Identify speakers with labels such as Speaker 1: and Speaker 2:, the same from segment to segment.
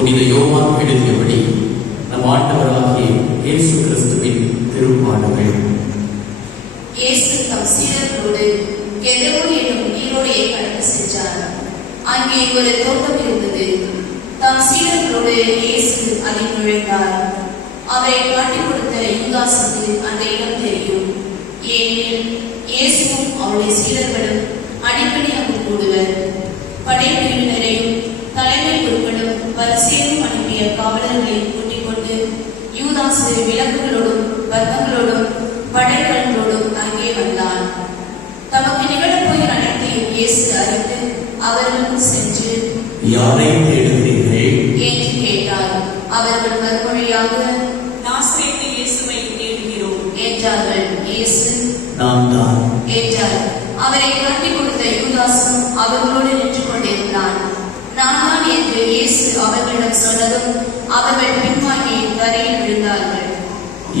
Speaker 1: புனித யோவான் எழுதியபடி நம் ஆண்டவராகிய இயேசு கிறிஸ்துவின் திருப்பாடுகள்.
Speaker 2: இயேசு தம் சீடர்களோடு கெதரோன் என்னும் நீரோடையை கடந்து சென்றார். அங்கே ஒரு தோட்டம் இருந்தது. தம் சீடர்களோடு இயேசு அதில் நுழைந்தார். அவரை காட்டிக் கொடுத்த யூதாசுக்கு அந்த இடம் தெரியும். ஏனெனில் இயேசுவும் அவருடைய சீடர்களும் அடிக்கடி அங்கு கூடுவர் படைப்பிரிவினரையும் தலைமை குருக்களும் வரிசையிலும் அனுப்பிய காவலர்களையும் கூட்டிக் கொண்டு யூதாசு விளக்குகளோடும் பத்தங்களோடும் படைக்கலங்களோடும் அங்கே வந்தான் தமக்கு நிகழப்போகிற அனைத்தையும் இயேசு அறிந்து அவர்களும் சென்று
Speaker 1: யாரை தேடுகிறீர்கள்?
Speaker 2: என்று கேட்டார். அவர்கள் மறுமொழியாக
Speaker 3: நாசரேத்து இயேசுவை தேடுகிறோம்.
Speaker 2: என்றார்கள். இயேசு
Speaker 1: நான் தான்.
Speaker 2: என்றார். அவரை காட்டிக் கொடுத்த யூதாசும் அவர்களோடு நின்று கொண்டிருந்தான். நான் தான் என்று இயேசு அவர்களிடம் சொன்னதும் அவர்கள் பின்வாங்கி தரையில் விழுந்தார்கள்.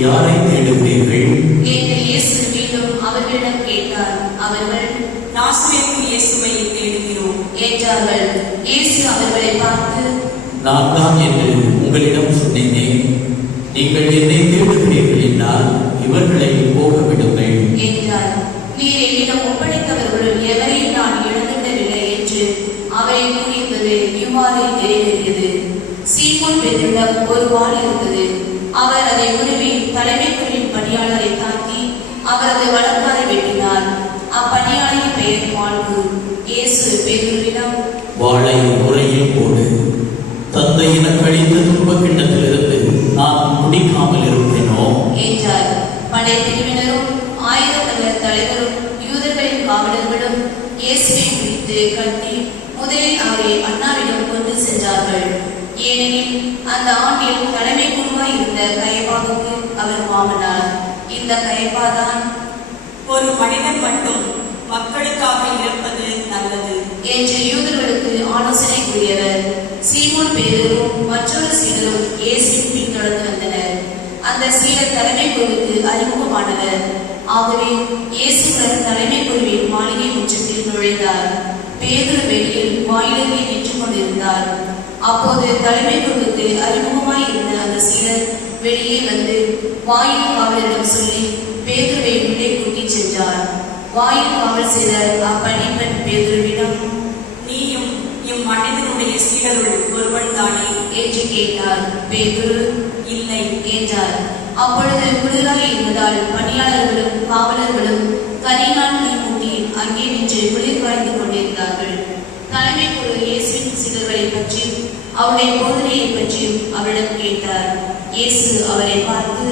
Speaker 1: யாரை தேடுகிறீர்கள்?
Speaker 2: என்று இயேசு மீண்டும் அவர்களிடம் கேட்டார். அவர்கள்
Speaker 3: நாசரேத்து இயேசுவை தேடுகிறோம்
Speaker 2: என்றார்கள் இயேசு அவர்களை பார்த்து
Speaker 1: நான் தான் என்று உங்களிடம் சொன்னேனே. நீங்கள் என்னை தேடுகிறீர்கள் என்றால் இவர்களை போக விடுங்கள்
Speaker 2: என்றார். நீர் என்னிடம் ஒப்படைத்தவர்களுள் எவரையும் நான் இழந்துவிடவில்லை என்று அவரை கூறியது இவ்வாறு நிறைவேறியது சீமோன் பேரிடம் ஒரு வாள் இருந்தது. அவர் அதை உருவி தலைமை குழுவின் பணியாளரை தாக்கி அவரது வழக்காரை வெட்டினார். அப்பணியாளரின் பெயர் மால்கு இயேசு பேருவிடம்
Speaker 1: வாளை உரையில் போடு. தந்தை எனக்கு அளித்த துன்ப கிண்ணத்திலிருந்து நான் குடிக்காமல் இருப்பேனோ?
Speaker 2: என்றார். படைப்பிரிவினரும் ஆயிரத்தல்ல தலைவரும் யூதர்களின் காவலர்களும் இயேசுவை பிடித்து கட்டி முதலில் அவரை அண்ணாவிடம் கொண்டு சென்றார்கள். ஏனெனில் அந்த ஆண்டில் தலைமை குருவாய் இருந்த கயபாவுக்கு அவர் மாமனார். இந்த கயபாதான்
Speaker 3: ஒரு மனிதன் மட்டும் மக்களுக்காக இறப்பது நல்லது.
Speaker 2: என்று யூதர்களுக்கு ஆலோசனை கூறியவர் சீமோன் பேரும் மற்றொரு சீடரும் இயேசுவின் பின்தொடர்ந்து வந்தனர். அந்த சீடர் தலைமை குழுவுக்கு அறிமுகமானவர். ஆகவே இயேசுவர் தலைமை குழுவின் மாளிகை முற்றத்தில் நுழைந்தார். பேதுரு வெளியில் வாயிலே நின்று கொண்டிருந்தார். அப்போது தலைமை குழுவுக்கு அறிமுகமாய் இருந்த அந்த சீடர் வெளியே வந்து வாயில் காவலரிடம் சொல்லி பேதுருவை உள்ளே கூட்டிச் சென்றார். வாயில் காவல் செய்த அப்பணிப்பெண் பேதுருவிடம்
Speaker 3: இம்மனிதனுடைய சீடருள் ஒருவன் தானே
Speaker 2: என்று கேட்டார். பேதுரு
Speaker 3: இல்லை
Speaker 2: என்றார். அப்பொழுது குளிராய் இருந்ததால் பணியாளர்களும் காவலர்களும் கரிநாள் மூட்டி அங்கே நின்று குளிர் காய்ந்து கொண்டிருந்தார்கள். தலைமை குழு இயேசுவின் சீடர்களை பற்றியும் அவருடைய போதனையை பற்றியும் அவரிடம் கேட்டார். இயேசு அவரை பார்த்து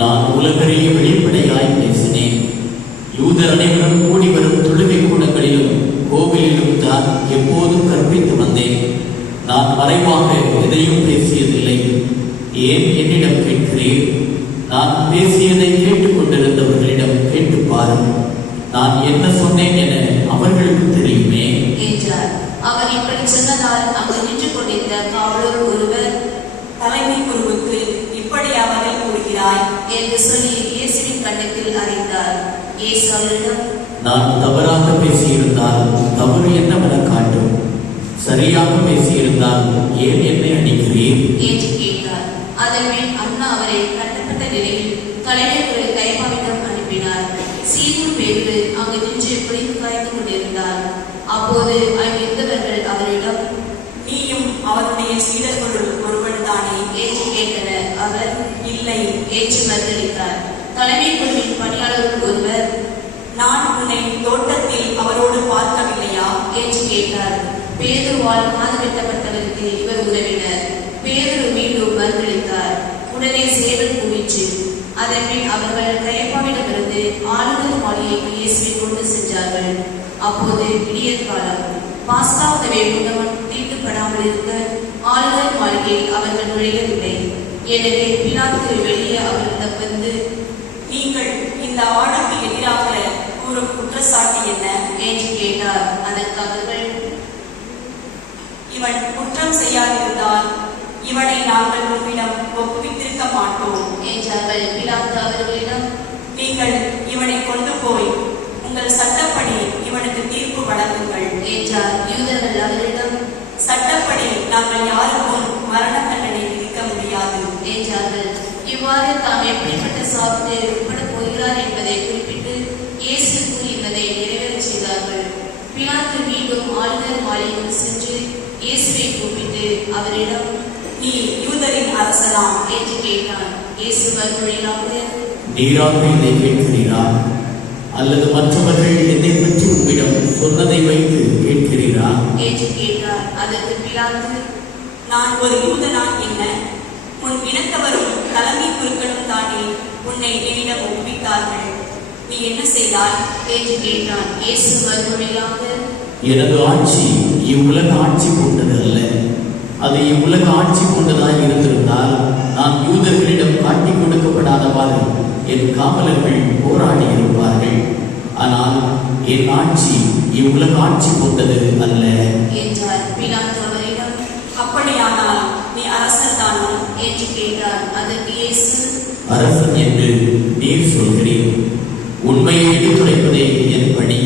Speaker 1: நான் உலகரையே வெளிப்படையாய் பேசினேன். யூதர் அனைவரும் கூடி வரும் தொழுகை மறைவாக எதையும் பேசியதில்லை. ஏன் என்னிடம் கேட்கிறீர்? நான் பேசியதை கேட்டுக்கொண்டிருந்தவர்களிடம் கேட்டு பாரும். நான் என்ன சொன்னேன் என அவர்களுக்கு தெரியுமே?
Speaker 2: என்றார். அவர் இப்படி சொன்னதால் அங்கு நின்று கொண்டிருந்த காவலர் ஒருவர்
Speaker 3: தலைமை குருவுக்கு இப்படியா பதில் கூறுகிறாய்?
Speaker 2: என்று சொல்லி இயேசுவின் கண்ணத்தில் அறிந்தார். இயேசு அவரிடம்
Speaker 1: நான் தவறாக பேசியிருந்தால் தவறு என்னவென காட்டும். சரியாக பேசியிருந்தால் ஏன் என்னை அடிக்கிறீர்?
Speaker 2: என்று கேட்டார். அதன் பின் அண்ணா அவரை கட்டப்பட்ட நிலையில் குரு கைமாவிடம் அனுப்பினார். சீமோன் பேரு அங்கு நின்று குளித்து காய்ந்து கொண்டிருந்தார். அப்போது அங்கிருந்தவர்கள் அவரிடம்
Speaker 3: நீயும் அவனுடைய சீடர்களுள் ஒருவன் தானே
Speaker 2: என்று கேட்டனர். அவர்
Speaker 3: இல்லை
Speaker 2: என்று மறுதளித்தார் தலைமை குழுவின் பணியாளர்கள் ஒருவர்
Speaker 3: நான் உன்னை தோட்டத்தில் அவரோடு பார்க்கவில்லையா?
Speaker 2: என்று கேட்டார். பேதுருவால் காது வெட்டப்பட்டவருக்கு இவர் உதவினர். பேதுரு மீண்டும் மறுதளித்தார் உடனே சேவல் கூவிற்று அதன் அவர்கள் கயப்பாவிடமிருந்து ஆளுநர் மாளிகைக்கு இயேசுவை கொண்டு சென்றார்கள். அப்போது விடியற் காலம். பாஸ்கா உணவை உண்ணவன் தீட்டுப்படாமல் இருக்க ஆளுநர் மாளிகையில் அவர்கள் நுழையவில்லை. எனவே பிலாத்து வெளியே அவர்களிடம் வந்து
Speaker 3: நீங்கள் இந்த ஆளுக்கு எதிராக கூறும் குற்றச்சாட்டு என்ன?
Speaker 2: என்று கேட்டார். அதற்கு அவர்கள்
Speaker 3: இவன் குற்றம் செய்யாதிருந்தால் இவனை நாங்கள் உம்மிடம் ஒப்புவித்திருக்க மாட்டோம்.
Speaker 2: என்றார்கள். பிலாத்து அவர்களிடம்
Speaker 3: நீங்கள் இவனை கொண்டு போய் உங்கள் சட்டப்படி இவனுக்கு தீர்ப்பு வழங்குங்கள்.
Speaker 2: என்றார். யூதர்கள் அவரிடம்
Speaker 3: சட்டப்படி நாங்கள் யாருக்கும் மரண தண்டனை விதிக்க முடியாது.
Speaker 2: என்றார்கள். இவ்வாறு தாம் எப்படிப்பட்ட சாப்பிட்டு உட்பட போகிறார் என்பதை குறிப்பிட்டு இயேசு கூறியதை நிறைவேறச் செய்தார்கள். பிலாத்து மீண்டும் ஆளுநர் கூப்பிட்டு அவரிடம்
Speaker 3: நீ யூதரின் அரசலாம்
Speaker 2: என்று கேட்டான். இயேசு மறுமொழியாக
Speaker 1: நீராக இதை கேட்கிறீரா? அல்லது மற்றவர்கள் என்னை பற்றி உம்மிடம் சொன்னதை வைத்து கேட்கிறீரா?
Speaker 2: என்று கேட்டார். அதற்கு பிலாத்து
Speaker 3: நான் ஒரு யூதனான் என்ன? உன் இனத்தவரும் தலைமை குருக்களும் தானே உன்னை என்னிடம் ஒப்புவித்தார்கள். நீ என்ன செய்தாய்?
Speaker 2: என்று கேட்டான். இயேசு மறுமொழியாக
Speaker 1: எனது ஆட்சி இவ்வுலக ஆட்சி கொண்டது அல்ல அது இவ்வுலக ஆட்சி கொண்டதாய் இருந்திருந்தால் நான் யூதர்களிடம் காட்டிக் கொடுக்கப்படாதவாறு என் காவலர்கள் போராடி இருப்பார்கள். ஆனால் என் ஆட்சி இவ்வுலக ஆட்சி கொண்டது அல்ல.
Speaker 2: என்றார் பிலாத்து அவரிடம்
Speaker 3: அப்படியானால் நீ அரசர் தானோ?
Speaker 2: என்று கேட்டார். அதற்கு இயேசு
Speaker 1: அரசன் என்று நீர் சொல்கிறேன். உண்மையை எடுத்துரைப்பதே என் பணி.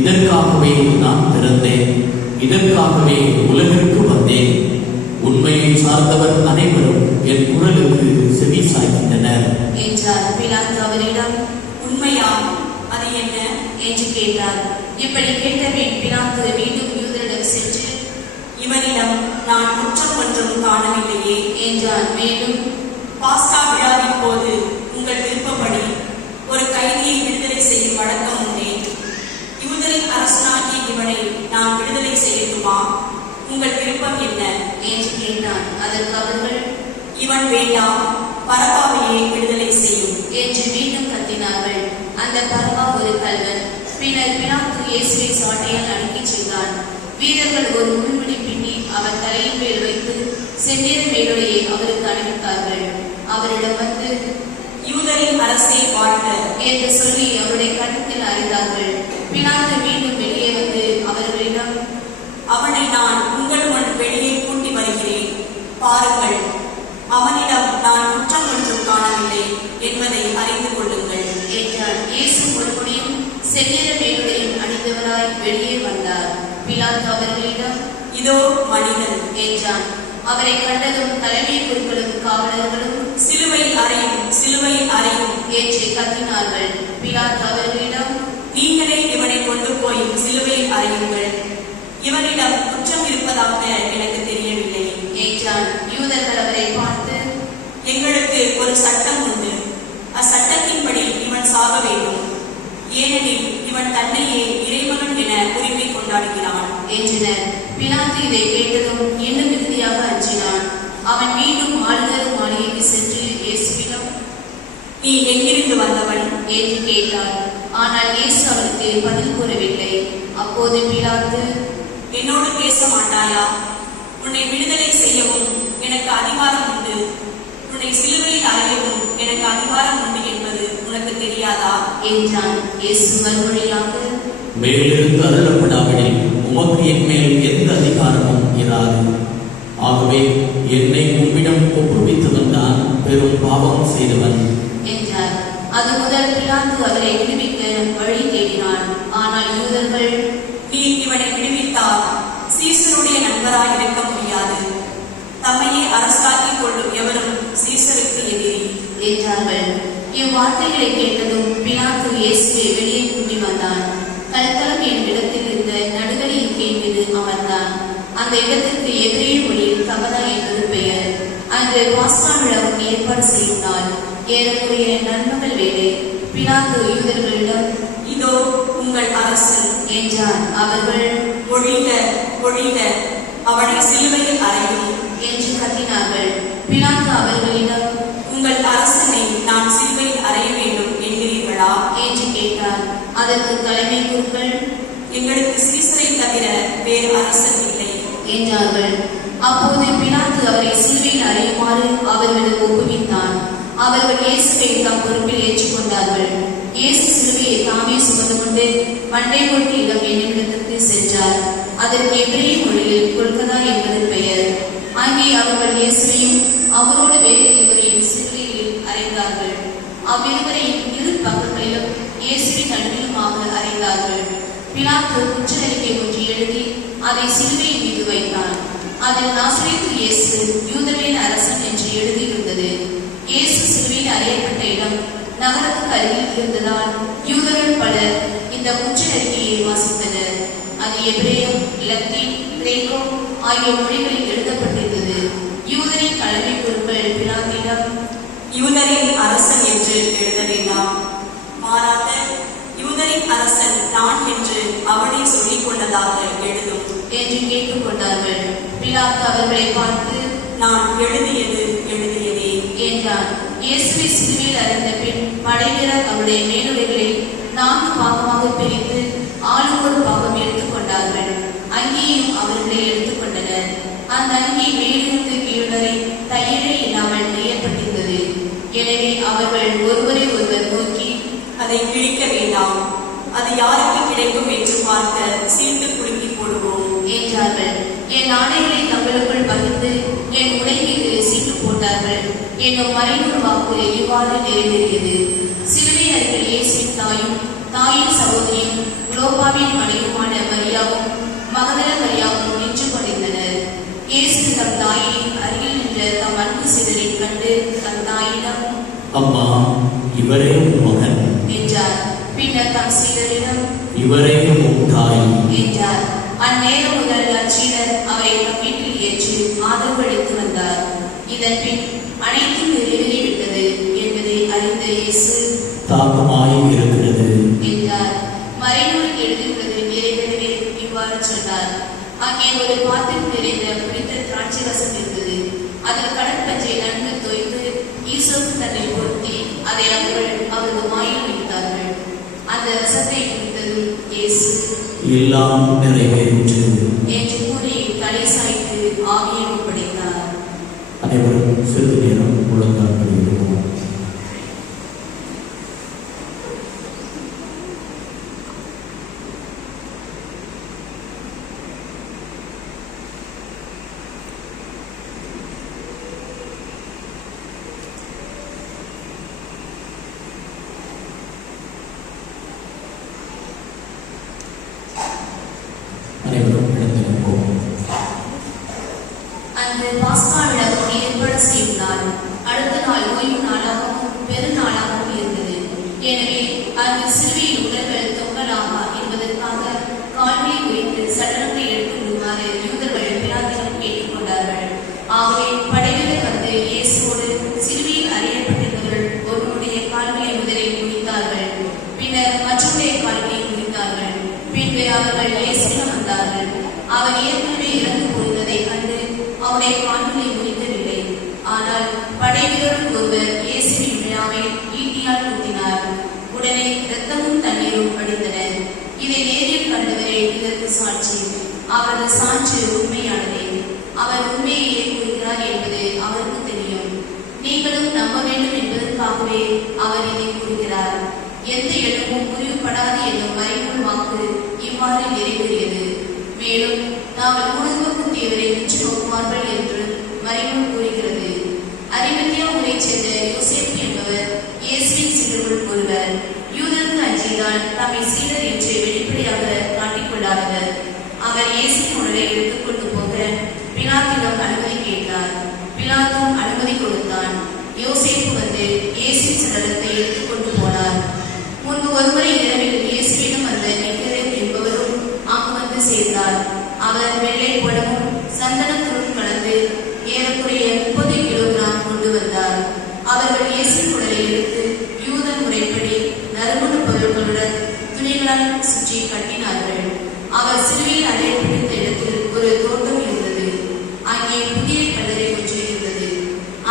Speaker 1: இதற்காகவே நான் பிறந்தேன். இதற்காகவே உலகிற்கு வந்தேன். உண்மையை சார்ந்தவர் அனைவரும் என் குரலுக்கு செவி சாய்க்கின்றனர்.
Speaker 2: என்றார் பிலாத்து அவரிடம்.
Speaker 3: உண்மையா அது என்ன?
Speaker 2: என்று கேட்டார். இப்படி கேட்டபின் பிலாத்து மீண்டும் யூதரிடம் சென்று
Speaker 3: இவனிடம் நான் குற்றம் ஒன்றும் காணவில்லையே
Speaker 2: என்றார். மேலும்
Speaker 3: பாஸ்கா விழாவின் போது உங்கள் விருப்பப்படி ஒரு கைதியை விடுதலை செய்யும் வழக்கம் உண்டே. யூதரின் அரசனாகிய இவனை நான் விடுதலை செய்யட்டுமா? உங்கள் விருப்பம் என்ன?
Speaker 2: என்று கேட்டான் அதற்கு அவர்கள்
Speaker 3: இவன் வேண்டாம் பரபாவையே விடுதலை செய்யும்.
Speaker 2: என்று மீண்டும் கத்தினார்கள். அந்த பரபா ஒரு கல்வன். பின்னர் பிலாத்து இயேசுவை சாட்டையால் அடுக்கிச் சென்றான் வீரர்கள் ஒரு முள்முடி பின்னி அவர் தலையின் மேல் வைத்து செந்நீர் மேலுடையை அவருக்கு அணிவித்தார்கள். அவரிடம் வந்து
Speaker 3: யூதரின் அரசே வாழ்க.
Speaker 2: என்று சொல்லி அவருடைய கண்ணத்தில் அறிந்தார்கள் பிலாத்து மீண்டும் வெளியே வந்து அவர்களிடம்
Speaker 3: அவனை நான் உங்கள் முன் வெளியே கூட்டி வருகிறேன் பாருங்கள். அவனிடம் நான் குற்றம் ஒன்றும் காணவில்லை என்பதை அறிந்து கொள்ளுங்கள்.
Speaker 2: என்றார் இயேசு மறுபடியும் செந்நிற மேலுடையும் அணிந்தவராய் வெளியே வந்தார். பிலாத்து அவர்களிடம்
Speaker 3: இதோ மனிதன்.
Speaker 2: என்றான். அவரை கண்டதும் தலைமை குருக்களும் காவலர்களும்
Speaker 3: சிலுவையில் அறையும் சிலுவையில் அறையும்
Speaker 2: என்று கத்தினார்கள். பிலாத்து அவர்களிடம்
Speaker 3: நீங்களே இவனை கொண்டு போய் சிலுவையில் அறையுங்கள். இவனிடம் குற்றம் இருப்பதாக எனக்கு தெரியவில்லை
Speaker 2: என்றான் யூதர்கள் அவரை பார்த்து
Speaker 3: எங்களுக்கு ஒரு சட்டம் உண்டு. அச்சட்டத்தின்படி இவன் சாக வேண்டும். ஏனெனில் இவன் தன்னையே இறைமகன் என உரிமை கொண்டாடுகிறான்.
Speaker 2: என்றனர். பிலாத்து இதை கேட்டதும் இன்னும் மிகுதியாக அஞ்சினான். அவன் மீண்டும் ஆளுநர் மாளிகைக்கு சென்று இயேசுவிடம்
Speaker 3: நீ எங்கிருந்து வந்தவன்
Speaker 2: என்று கேட்டார் ஆனால் இயேசு அவருக்கு பதில் கூறவில்லை. அப்போது பிலாத்து
Speaker 3: என்னோடு பேச மாட்டாயா? உன்னை விடுதலை செய்யவும் எனக்கு அதிகாரம் உண்டு. உன்னை சிலுவையில் அறையவும் எனக்கு அதிகாரம் உண்டு என்பது உனக்கு தெரியாதா?
Speaker 2: என்றான் இயேசு மறுமொழியாக
Speaker 1: மேலிருந்து அருளப்படாவிடில் உமக்கு என் மேல் எந்த அதிகாரமும் இராது. ஆகவே என்னை உம்மிடம் ஒப்புவித்தவன் தான் பெரும் பாவம் செய்தவன்.
Speaker 2: என்றார். அது முதல் பிலாத்து அவரை விடுவிக்க வழி தேடினான் ஆனால் யூதர்கள்
Speaker 3: நீ இவனை விடுவித்தால் சீசருடைய நண்பராய் இருக்க முடியாது. தம்மையே அரசாக்கிக் கொள்ளும் எவரும்
Speaker 2: என்றார்கள் இவ்வார்த்தைகளை கேட்டதும் பிலாத்து இயேசுவை வெளியே கூட்டி வந்தான். கல்தலம் என் இடத்தில் இருந்த நடுவரின் கீழ் மீது அமர்ந்தான். அந்த இடத்திற்கு எதிரே மொழியில் கபதா என்பது பெயர். அன்று பாஸ்கா விழாவுக்கு ஏற்பாடு செய்யும் நாள் ஏறக்குறைய நண்பகல் வேலை. பிலாத்து யூதர்களிடம்
Speaker 3: இதோ உங்கள் அரசன்
Speaker 2: என்றான். அவர்கள்
Speaker 3: ஒழிக ஒழிக அவனை சிலுவையில் அறையும்
Speaker 2: என்று கத்தினார்கள். பிலாத்து அவர்களிடம்
Speaker 3: நான் சிலுவையில் அறைய வேண்டும் என்கிறீர்களா?
Speaker 2: என்று கேட்டார் அதற்கு தலைமை குருக்கள்
Speaker 3: எங்களுக்கு சீசரை தவிர வேறு அரசன் இல்லை
Speaker 2: என்றார்கள். அப்போது பிலாத்து அவரை சிலுவையில் அறையுமாறு அவர்களுக்கு ஒப்புவித்தான். அவர்கள் இயேசுவை தம் பொறுப்பில் ஏற்றுக்கொண்டார்கள். இயேசு சிலுவையை தாமே சுமந்து கொண்டு மண்டை கொண்டு இடம் என்னிடத்திற்கு சென்றார். அதற்கு எபிரேய மொழியில் கொல்கதா என்பது பெயர். அங்கே அவர்கள் இயேசுவையும் அவரோடு வேறு இருவரையும் சிலுவையில் அறைந்தார்கள் அவ்விருவரையும் இரு பக்கங்களிலும் இயேசுவின் நடுவிலுமாக அறைந்தார்கள். பிலாத்து குற்றறிக்கை ஒன்று எழுதி அதை சிலுவையின் மீது வைத்தான். அதில் நாசரித்து இயேசு யூதர்களின் அரசன் என்று எழுதியிருந்தது. இயேசு சிலுவையில் அறியப்பட்ட இடம் நகரத்துக்கு அருகில் இருந்ததால் யூதர்கள் பலர் இந்த குற்றறிக்கையை வாசித்தனர். அது எபிரேயம் லத்தீன் கிரேக்கோ ஆகிய மொழிகளில் எழுதப்பட்டிருந்தது. யூதரின் தலைமை பொறுப்பு பிலாத்திடம்
Speaker 3: யூதரின் அரசன் யூதரின் அரசன் நான் என்று அவனே சொல்லிக் கொண்டதாக எழுதும்.
Speaker 2: என்று கேட்டுக்கொண்டார்கள். பிலாத்து அவர்களை பார்த்து
Speaker 3: நான் எழுதியது எழுதியதே.
Speaker 2: என்றார் இயேசுவை சிலுவையில் அறிந்த பின் படைவீரர் அவருடைய மேலுடைகளை நான்கு பாகமாக பிரித்து ஆளுக்கு ஒரு பாகம் எடுத்துக்கொண்டார்கள் அங்கேயும் அவர்களை எடுத்துக்கொண்டனர் அந்த அங்கி மேலிருந்து கீழ் வரை தையலே இல்லாமல் நெய்யப்பட்டிருந்தது. எனவே அவர்கள் ஒருவரை ஒருவர் நோக்கி
Speaker 3: அதை கிழிக்க வேண்டாம். அது யாருக்கு கிடைக்கும் என்று பார்க்க சீட்டு குலுக்கி போடுவோம்.
Speaker 2: என்றார்கள். என் ஆணைகளை தங்களுக்குள் பகிர்ந்து என் உடை மீது சீட்டு போட்டார்கள். என்னும் மறைநூறு வாக்கு இவ்வாறு நிறைவேறியது. சிலுவை அருகில் இயேசுவின் தாயும் தாயின் சகோதரியும் குலோபாவின் மனைவியுமான மரியாவும் மகதல மரியாவும் நின்று கொண்டிருந்தனர் இயேசு தம் தாயை அருகில் நின்ற தம் அன்பு சிதரை கண்டு தம் தாயிடம்
Speaker 1: அம்மா இவரே மகன்.
Speaker 2: என்றார். பின்னர் தம்
Speaker 1: இவரே தாய்
Speaker 2: என்றார். அந்நேரம் அச்சீனர் அவரை வீட்டில் ஏற்று ஆதரவு அளித்து வந்தார். இதன் பின் அனைத்தும் நிறைவேறிவிட்டது என்பதை அறிந்த இயேசு
Speaker 1: தாக்கமாய் இருக்கிறது.
Speaker 2: என்றார். மறைநூலில் எழுதியுள்ளது நிறைவேறவே இவ்வாறு சொன்னார். அங்கே ஒரு பாத்திரம் நிறைந்த புளித்த திராட்சை ரசம் இருந்தது. அதில் கடற்பஞ்சை நன்கு தோய்த்து ஈசோப்பு தன்னை பொருத்தி அதை அவர்கள் அவரது வாயில் வைத்தார்கள். அந்த ரசத்தை
Speaker 1: எல்லாம் நிறைவேறிற்று.
Speaker 2: என்று கூறி தலை சாய்த்து ஆவியை ஒப்படைத்தார்
Speaker 1: அனைவரும் சிறிது நேரம் முழங்கால் படியிருப்போம்
Speaker 2: அன்று பாஸ்கா விழாவுக்கு be சுற்றி கட்டினார்கள். அவர் சிலுவையில் பிடித்த இடத்தில் ஒரு தோட்டம் இருந்தது. அங்கே புதிய கல்லறை ஒன்று இருந்தது.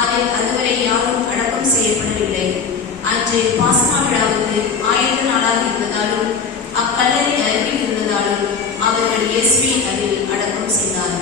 Speaker 2: அதில் அதுவரை யாரும் அடக்கம் செய்யப்படவில்லை. அன்று பாஸ்கா விழாவுக்கு ஆயிரத்து நாளாக இருந்ததாலும் அக்கல்லறை அருகில் இருந்ததாலும் அவர்கள் இயேசுவை அதில் அடக்கம் செய்தார்கள்